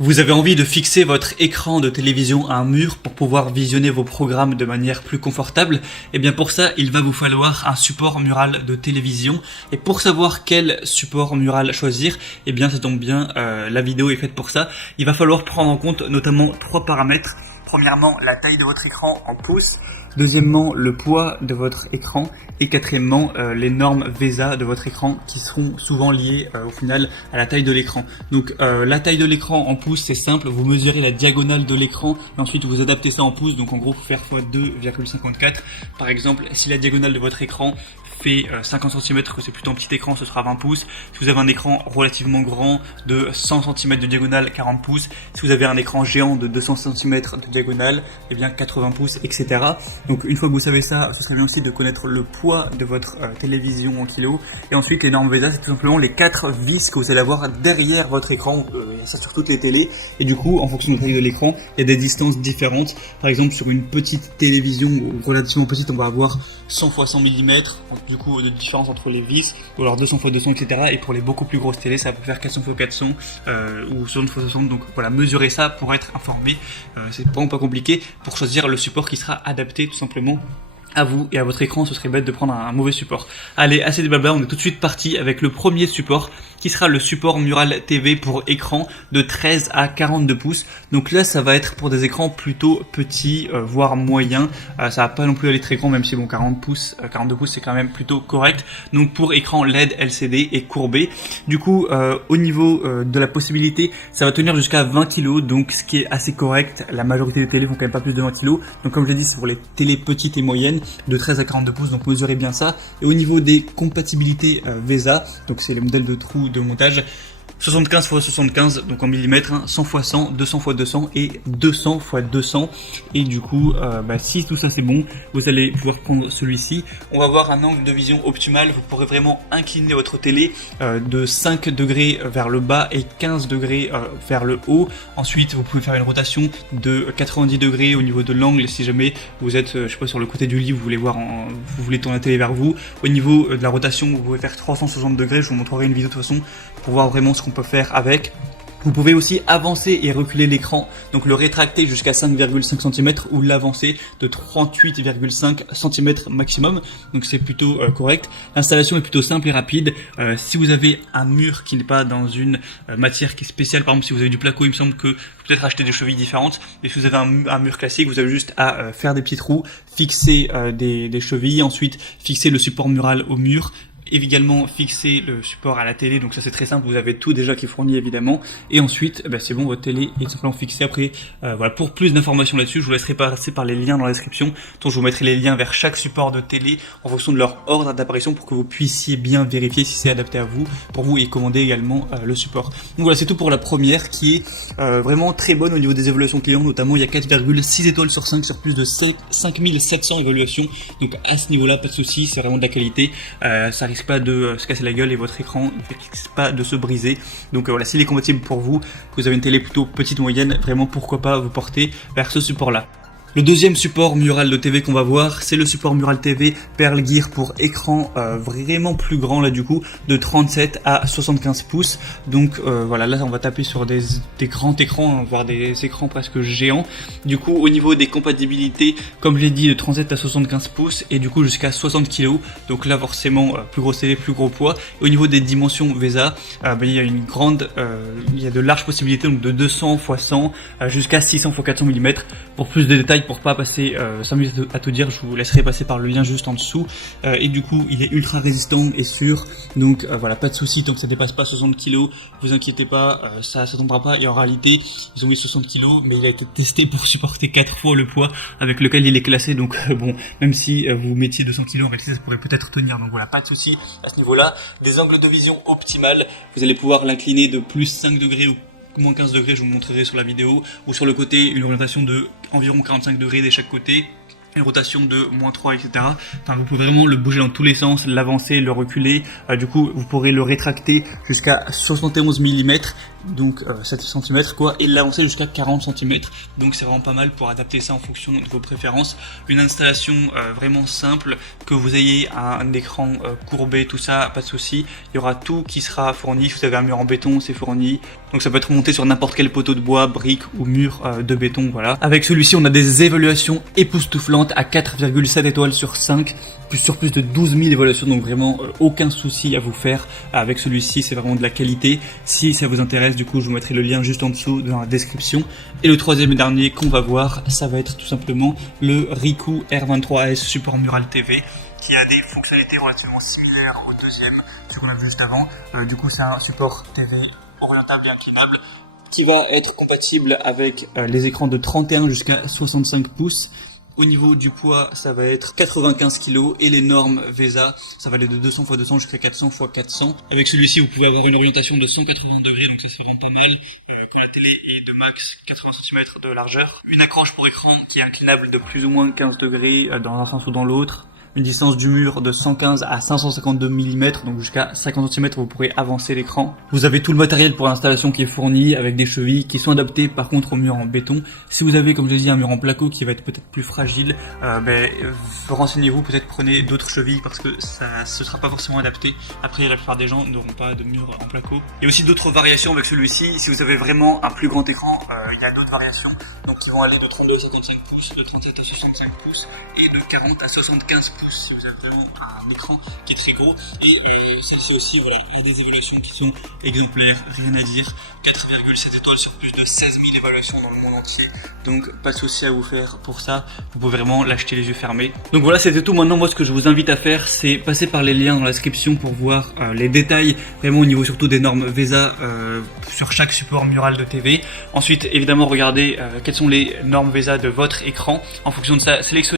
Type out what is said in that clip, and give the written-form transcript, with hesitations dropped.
Vous avez envie de fixer votre écran de télévision à un mur pour pouvoir visionner vos programmes de manière plus confortable? Et bien pour ça, il va vous falloir un support mural de télévision. Et pour savoir quel support mural choisir, et bien ça tombe bien, la vidéo est faite pour ça. Il va falloir prendre en compte notamment 3 paramètres. Premièrement, la taille de votre écran en pouces. Deuxièmement, le poids de votre écran. Et quatrièmement, les normes VESA de votre écran qui seront souvent liées au final à la taille de l'écran. Donc la taille de l'écran en pouces, c'est simple. Vous mesurez la diagonale de l'écran et ensuite vous adaptez ça en pouces. Donc en gros, il faut faire x 2,54. Par exemple, si la diagonale de votre écran fait 50 cm, que c'est plutôt un petit écran, ce sera 20 pouces. Si vous avez un écran relativement grand de 100 cm de diagonale, 40 pouces. Si vous avez un écran géant de 200 cm de diagonale, eh bien 80 pouces, etc. Donc une fois que vous savez ça, ce serait bien aussi de connaître le poids de votre télévision en kilos. Et ensuite, les normes VESA, c'est tout simplement les 4 vis que vous allez avoir derrière votre écran. Ça sur toutes les télés. Et du coup, en fonction de la taille de l'écran, il y a des distances différentes. Par exemple, sur une petite télévision relativement petite, on va avoir 100 x 100 mm. Du coup, de différence entre les vis, ou alors 200 x 200, etc. Et pour les beaucoup plus grosses télés, ça peut faire 400 x 400 ou 60 x 60. Donc voilà, mesurez ça pour être informé. C'est vraiment pas compliqué pour choisir le support qui sera adapté tout simplement à vous et à votre écran. Ce serait bête de prendre un mauvais support. Allez, assez de blabla, on est tout de suite parti avec le premier support qui sera le support Mural TV pour écran de 13 à 42 pouces. Donc là, ça va être pour des écrans plutôt petits, voire moyens. Ça va pas non plus aller très grand, même si bon, 42 pouces, c'est quand même plutôt correct. Donc pour écran LED, LCD et courbé. Du coup, au niveau de la possibilité, ça va tenir jusqu'à 20 kg, donc ce qui est assez correct. La majorité des télés font quand même pas plus de 20 kg. Donc comme je l'ai dit, c'est pour les télés petites et moyennes de 13 à 42 pouces, donc mesurez bien ça. Et au niveau des compatibilités VESA, donc c'est les modèles de trous de montage, 75 x 75, donc en millimètres, 100 x 100, 200 x 200 et 200 x 200. Et du coup, si tout ça c'est bon, vous allez pouvoir prendre celui-ci. On va avoir un angle de vision optimal. Vous pourrez vraiment incliner votre télé de 5 degrés vers le bas et 15 degrés vers le haut. Ensuite, vous pouvez faire une rotation de 90 degrés au niveau de l'angle si jamais vous êtes, je sais pas, sur le côté du lit, vous voulez tourner la télé vers vous. Au niveau de la rotation, vous pouvez faire 360 degrés. Je vous montrerai une vidéo de toute façon pour voir vraiment ce qu'on peut faire avec. Vous pouvez aussi avancer et reculer l'écran, donc le rétracter jusqu'à 5,5 cm ou l'avancer de 38,5 cm maximum, donc c'est plutôt correct. L'installation est plutôt simple et rapide. Si vous avez un mur qui n'est pas dans une matière qui est spéciale, par exemple si vous avez du placo, il me semble que vous pouvez peut-être acheter des chevilles différentes, mais si vous avez un mur classique, vous avez juste à faire des petits trous, fixer des chevilles, ensuite fixer le support mural au mur, également fixer le support à la télé, donc ça c'est très simple, vous avez tout déjà qui est fourni évidemment, et ensuite c'est bon, votre télé est simplement fixée. Après voilà, pour plus d'informations là-dessus, je vous laisserai passer par les liens dans la description, donc je vous mettrai les liens vers chaque support de télé en fonction de leur ordre d'apparition pour que vous puissiez bien vérifier si c'est adapté à vous, pour vous, et commander également le support. Donc voilà, c'est tout pour la première qui est vraiment très bonne au niveau des évaluations clients, notamment il y a 4,6 étoiles sur 5 sur plus de 5700 évaluations, donc à ce niveau là pas de souci, c'est vraiment de la qualité. Ça risque pas de se casser la gueule et votre écran ne risque pas de se briser. Donc voilà, s'il est compatible pour vous, que vous avez une télé plutôt petite moyenne, vraiment pourquoi pas vous porter vers ce support là. Le deuxième support mural de TV qu'on va voir, c'est le support mural TV Pearl Gear pour écran vraiment plus grand là du coup, de 37 à 75 pouces. Donc voilà, là on va taper sur des grands écrans, voire des écrans presque géants. Du coup au niveau des compatibilités, comme je l'ai dit, de 37 à 75 pouces et du coup jusqu'à 60 kg. Donc là forcément plus grosse télé, plus gros poids. Et au niveau des dimensions VESA, il y a il y a de larges possibilités, donc de 200 x 100 jusqu'à 600 x 400 mm. Pour plus de détails, pour pas passer 5 minutes à tout dire, je vous laisserai passer par le lien juste en dessous. Et du coup il est ultra résistant et sûr, donc voilà, pas de souci tant que ça dépasse pas 60 kg, vous inquiétez pas, ça tombera pas. Et en réalité ils ont mis 60 kg, mais il a été testé pour supporter 4 fois le poids avec lequel il est classé. Donc bon, même si vous mettiez 200 kg, en réalité ça pourrait peut-être tenir. Donc voilà, pas de souci à ce niveau là. Des angles de vision optimales, vous allez pouvoir l'incliner de plus 5 degrés ou moins 15 degrés, je vous montrerai sur la vidéo, ou sur le côté une orientation de environ 45 degrés de chaque côté, une rotation de -3, etc. Enfin, vous pouvez vraiment le bouger dans tous les sens, l'avancer, le reculer. Du coup, vous pourrez le rétracter jusqu'à 71 mm, donc 7 cm quoi, et l'avancer jusqu'à 40 cm. Donc c'est vraiment pas mal pour adapter ça en fonction de vos préférences. Une installation vraiment simple, que vous ayez un écran courbé, tout ça, pas de souci. Il y aura tout qui sera fourni. Si vous avez un mur en béton, c'est fourni. Donc ça peut être monté sur n'importe quel poteau de bois, brique ou mur de béton, voilà. Avec celui-ci, on a des évaluations époustouflantes à 4,7 étoiles sur 5, sur plus de 12 000 évaluations, donc vraiment aucun souci à vous faire. Avec celui-ci, c'est vraiment de la qualité. Si ça vous intéresse, du coup, je vous mettrai le lien juste en dessous dans la description. Et le troisième et dernier qu'on va voir, ça va être tout simplement le Ricoh R23S Support Mural TV, qui a des fonctionnalités relativement similaires au deuxième, qu'on a vu juste avant. Du coup, c'est un support TV orientable et inclinable qui va être compatible avec les écrans de 31 jusqu'à 65 pouces. Au niveau du poids, ça va être 95 kg et les normes VESA, ça va aller de 200 x 200 jusqu'à 400 x 400. Avec celui-ci, vous pouvez avoir une orientation de 180 degrés, donc ça c'est vraiment pas mal. Quand la télé est de max 80 cm de largeur. Une accroche pour écran qui est inclinable de plus ou moins 15 degrés dans un sens ou dans l'autre. Une distance du mur de 115 à 552 mm, donc jusqu'à 50 cm vous pourrez avancer l'écran. Vous avez tout le matériel pour l'installation qui est fourni avec des chevilles qui sont adaptées par contre au mur en béton. Si vous avez, comme je l'ai dit, un mur en placo qui va être peut-être plus fragile, renseignez-vous, peut-être prenez d'autres chevilles parce que ce sera pas forcément adapté. Après la plupart des gens n'auront pas de mur en placo. Il y a aussi d'autres variations avec celui-ci. Si vous avez vraiment un plus grand écran, il y a d'autres variations donc qui vont aller de 32 à 55 pouces, de 37 à 65 pouces et de 40 à 75 pouces si vous avez vraiment un écran qui est très gros. Et celle-ci aussi, voilà, a des évaluations qui sont exemplaires, rien à dire. 4,7 étoiles sur plus de 16 000 évaluations dans le monde entier. Donc pas de souci à vous faire pour ça, vous pouvez vraiment l'acheter les yeux fermés. Donc voilà, c'était tout. Maintenant, moi ce que je vous invite à faire, c'est passer par les liens dans la description pour voir les détails, vraiment au niveau surtout des normes VESA sur chaque support mural de TV. Ensuite, évidemment, regardez quelles sont les normes VESA de votre écran. En fonction de ça, sélectionnez